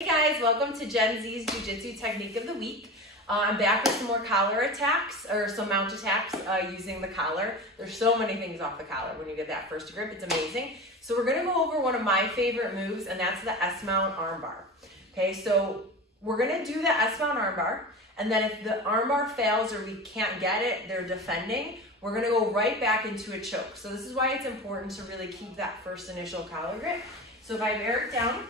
Hey guys, welcome to Gen Z's Jiu-Jitsu Technique of the Week. I'm back with some more collar attacks, or some mount attacks using the collar. There's so many things off the collar when you get that first grip, it's amazing. So we're gonna go over one of my favorite moves, and that's the S-mount armbar. Okay, so we're gonna do the S-mount armbar, and then if the armbar fails or we can't get it, they're defending, we're gonna go right back into a choke. So this is why it's important to really keep that first initial collar grip. So if I have Eric down,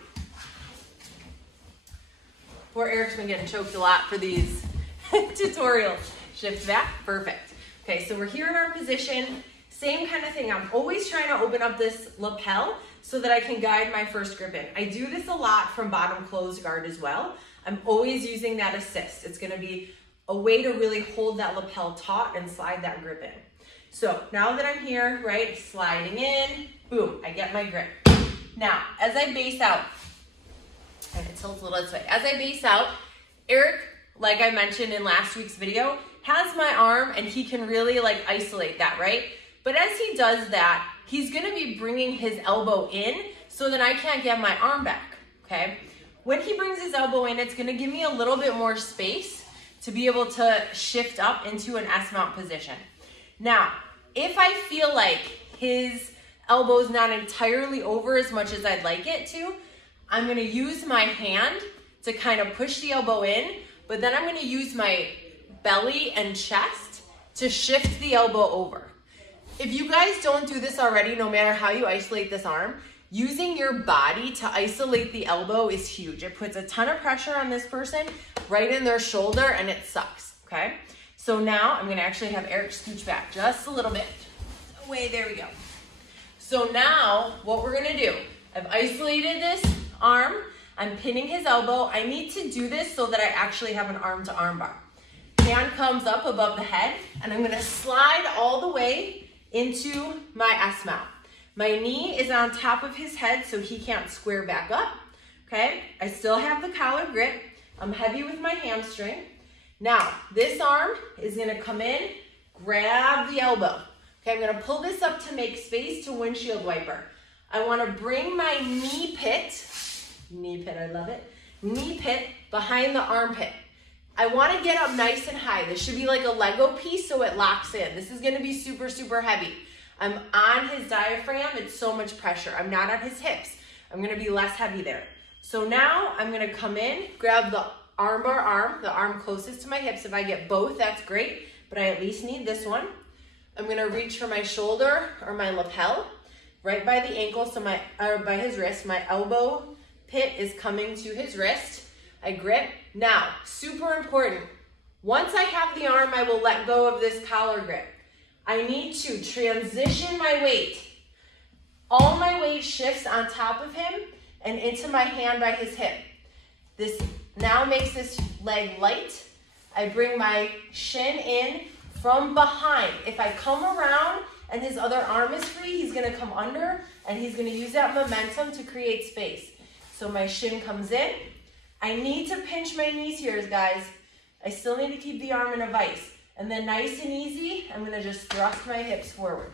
poor Eric's been getting choked a lot for these tutorials. Shift back, perfect. Okay, so we're here in our position. Same kind of thing. I'm always trying to open up this lapel so that I can guide my first grip in. I do this a lot from bottom closed guard as well. I'm always using that assist. It's gonna be a way to really hold that lapel taut and slide that grip in. So now that I'm here, right, sliding in, boom, I get my grip. Now, as I base out, and it tilts a little this way. As I base out, Eric, like I mentioned in last week's video, has my arm and he can really like isolate that, right? But as he does that, he's gonna be bringing his elbow in so that I can't get my arm back, okay? When he brings his elbow in, it's gonna give me a little bit more space to be able to shift up into an S-mount position. Now, if I feel like his elbow's not entirely over as much as I'd like it to, I'm gonna use my hand to kind of push the elbow in, but then I'm gonna use my belly and chest to shift the elbow over. If you guys don't do this already, no matter how you isolate this arm, using your body to isolate the elbow is huge. It puts a ton of pressure on this person right in their shoulder and it sucks, okay? So now I'm gonna actually have Eric scooch back just a little bit. Away, there we go. So now what we're gonna do, I've isolated this arm, I'm pinning his elbow. I need to do this so that I actually have an arm to arm bar. Hand comes up above the head and I'm gonna slide all the way into my S-mount. My knee is on top of his head so he can't square back up, okay? I still have the collar grip. I'm heavy with my hamstring. Now, this arm is gonna come in, grab the elbow. Okay, I'm gonna pull this up to make space to windshield wiper. I wanna bring my knee pit, I love it, knee pit behind the armpit. I wanna get up nice and high. This should be like a Lego piece so it locks in. This is gonna be super, super heavy. I'm on his diaphragm, it's so much pressure. I'm not on his hips. I'm gonna be less heavy there. So now I'm gonna come in, grab the armbar arm, the arm closest to my hips. If I get both, that's great, but I at least need this one. I'm gonna reach for my shoulder or my lapel, right by the ankle, so by his wrist. My elbow pit is coming to his wrist. I grip. Now, super important. Once I have the arm, I will let go of this collar grip. I need to transition my weight. All my weight shifts on top of him and into my hand by his hip. This now makes this leg light. I bring my shin in from behind. If I come around and his other arm is free, he's gonna come under and he's gonna use that momentum to create space. So my shin comes in. I need to pinch my knees here, guys. I still need to keep the arm in a vise. And then nice and easy, I'm gonna just thrust my hips forward.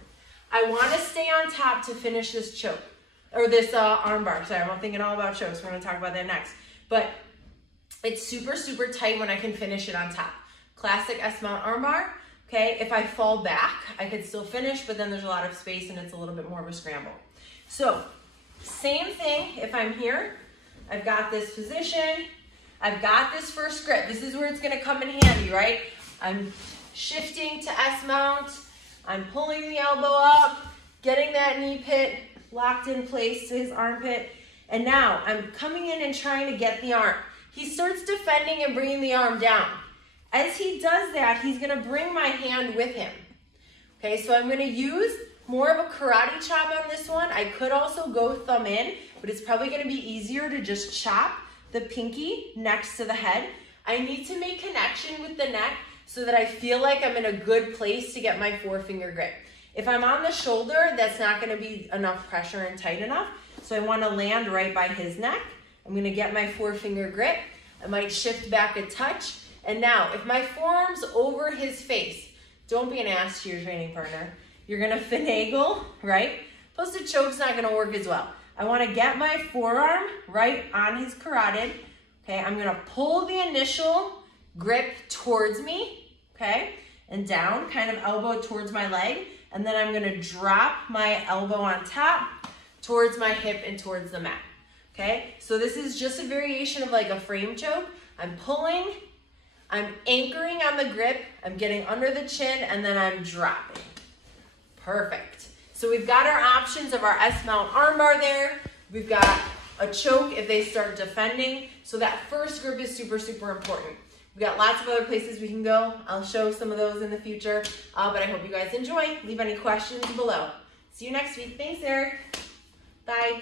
I wanna stay on top to finish this choke, or this arm bar. Sorry, I'm thinking all about chokes. We're gonna talk about that next. But it's super, super tight when I can finish it on top. Classic S-mount arm bar. Okay, if I fall back, I could still finish, but then there's a lot of space and it's a little bit more of a scramble. So, same thing if I'm here. I've got this position. I've got this first grip. This is where it's gonna come in handy, right? I'm shifting to S-mount. I'm pulling the elbow up, getting that knee pit locked in place to his armpit. And now I'm coming in and trying to get the arm. He starts defending and bringing the arm down. As he does that, he's gonna bring my hand with him. Okay, so I'm gonna use more of a karate chop on this one. I could also go thumb in, but it's probably gonna be easier to just chop the pinky next to the head. I need to make connection with the neck so that I feel like I'm in a good place to get my forefinger grip. If I'm on the shoulder, that's not gonna be enough pressure and tight enough. So I wanna land right by his neck. I'm gonna get my forefinger grip. I might shift back a touch. And now, if my forearm's over his face, don't be an ass to your training partner. You're gonna finagle, right? Posted choke's not gonna work as well. I want to get my forearm right on his carotid. Okay, I'm going to pull the initial grip towards me, okay, and down, kind of elbow towards my leg, and then I'm going to drop my elbow on top towards my hip and towards the mat. Okay, so this is just a variation of like a frame choke. I'm pulling, I'm anchoring on the grip, I'm getting under the chin, and then I'm dropping. Perfect. So we've got our options of our S-mount armbar there. We've got a choke if they start defending. So that first grip is super, super important. We've got lots of other places we can go. I'll show some of those in the future, but I hope you guys enjoy. Leave any questions below. See you next week. Thanks, Eric. Bye.